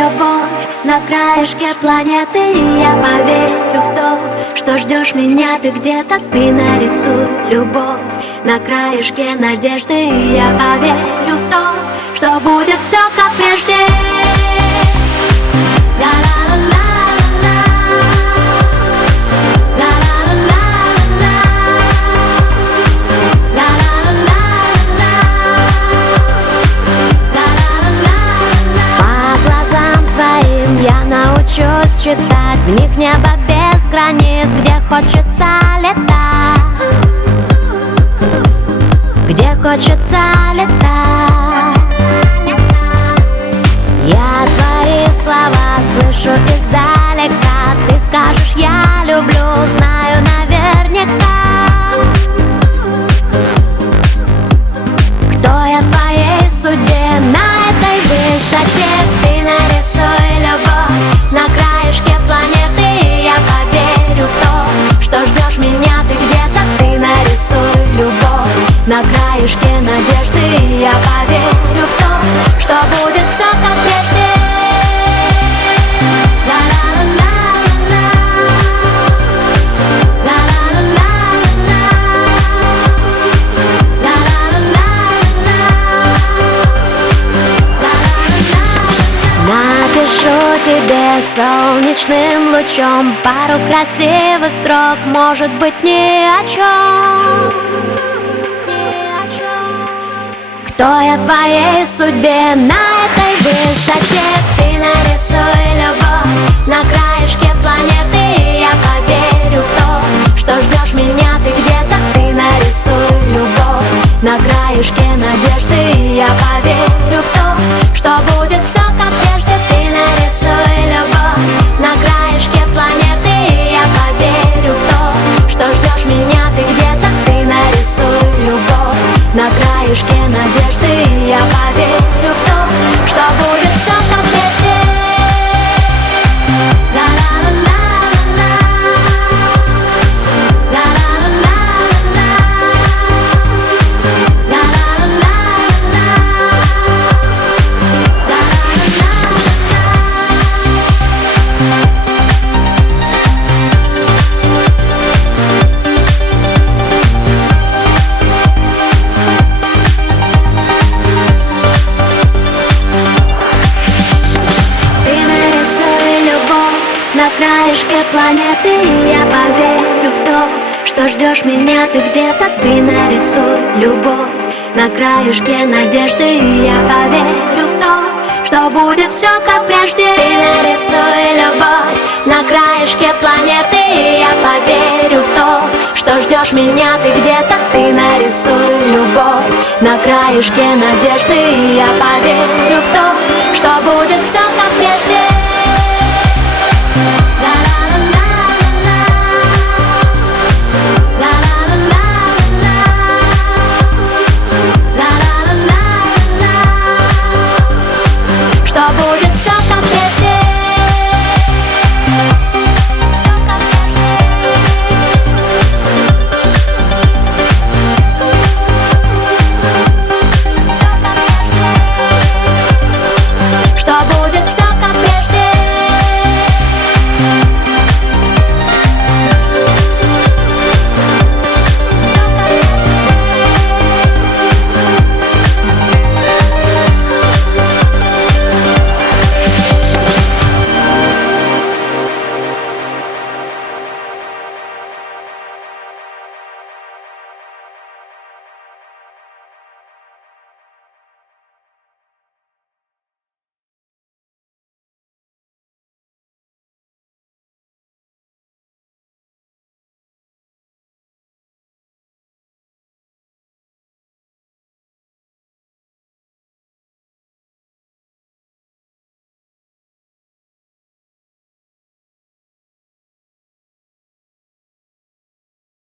любовь на краешке планеты. И я поверю в то, что ждешь меня ты где-то. Ты нарисуй любовь на краешке надежды. И я поверю в то, что будет все как прежде. Научусь читать в них небо без границ, где хочется летать, где хочется летать. Я твои слова слышу издалека. Ты скажешь я люблю, знаю наверняка. Кто я в твоей судьбе на этой высоте? Ты нарисуй любовь на краешке планеты. И я поверю в то, что ждешь меня ты где-то. Ты нарисуй любовь на краешке надежды. И я поверю в то, что будет все как прежде. Напишу тебе солнечным лучом пару красивых строк, может быть, ни о чем. Кто я в твоей судьбе на этой высоте? Ты нарисуй любовь на краешке планеты. И я поверю в то, что ждешь меня ты где-то. Ты нарисуй любовь на краешке надежды. И я поверю в то, что будет все как прежде. Ты нарисуй любовь на краешке планеты. И я поверю в то, что ждешь меня ты где-то. Ты нарисуй любовь на краешке надежды. И я поверю в то, что будет все как прежде. На краешке планеты. И я поверю в то, что ждешь меня ты где-то. Ты нарисуй любовь на краешке надежды. И я поверю в то, что будет все как прежде. Ты нарисуй любовь на краешке планеты. И я поверю в то, что ждешь меня ты где-то. Ты нарисуй любовь на краешке надежды. И я поверю в то, что будет все как прежде.